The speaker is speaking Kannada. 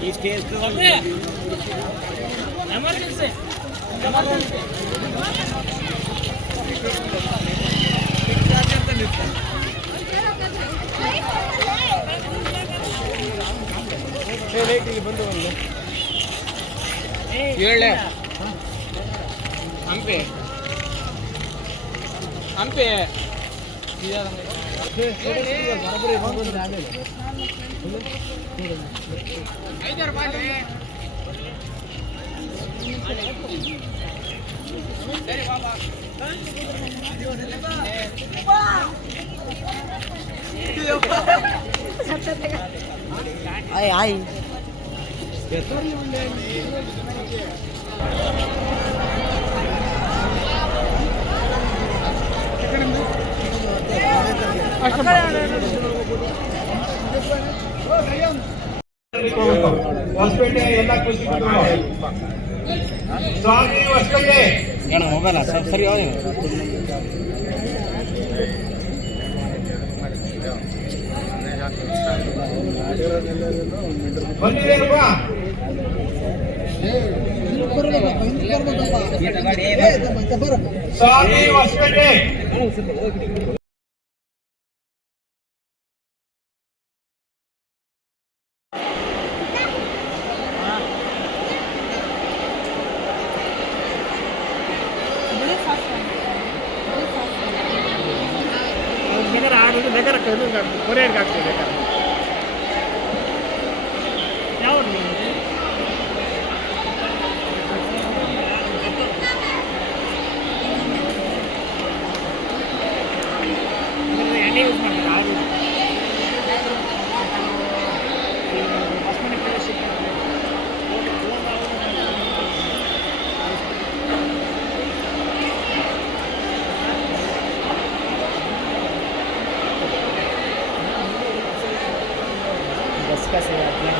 ಈ ಸ್ಟೇಜ್ ಎಮರ್ಜೆನ್ಸಿ ಬಂದು ಹೇಳೆ ಹಂಪೆ ಹಂಪೆ Ay, ay. ಹೊಸಪೇಟೆ ಎಲ್ಲ ಖುಷಿ ಸ್ವಾಮಿ ಹೊಸಪೇಟೆ ಮೊಬೈಲ್ ಸರಿ ಬಂದಿದ್ದೇನಪ್ಪ ಸ್ವಾಮಿ ಹೊಸಪೇಟೆ దగ్గర కొరియర్కి ಆಗ್ತದೆ దగ్గర ಯಾವ ಎಣ್ಣೆ ಯೂಸ್ ಮಾಡ್ತಾರೆ ಹೊಸಮನೆ ಪ್ರದೇಶಕ್ಕೆ बस का से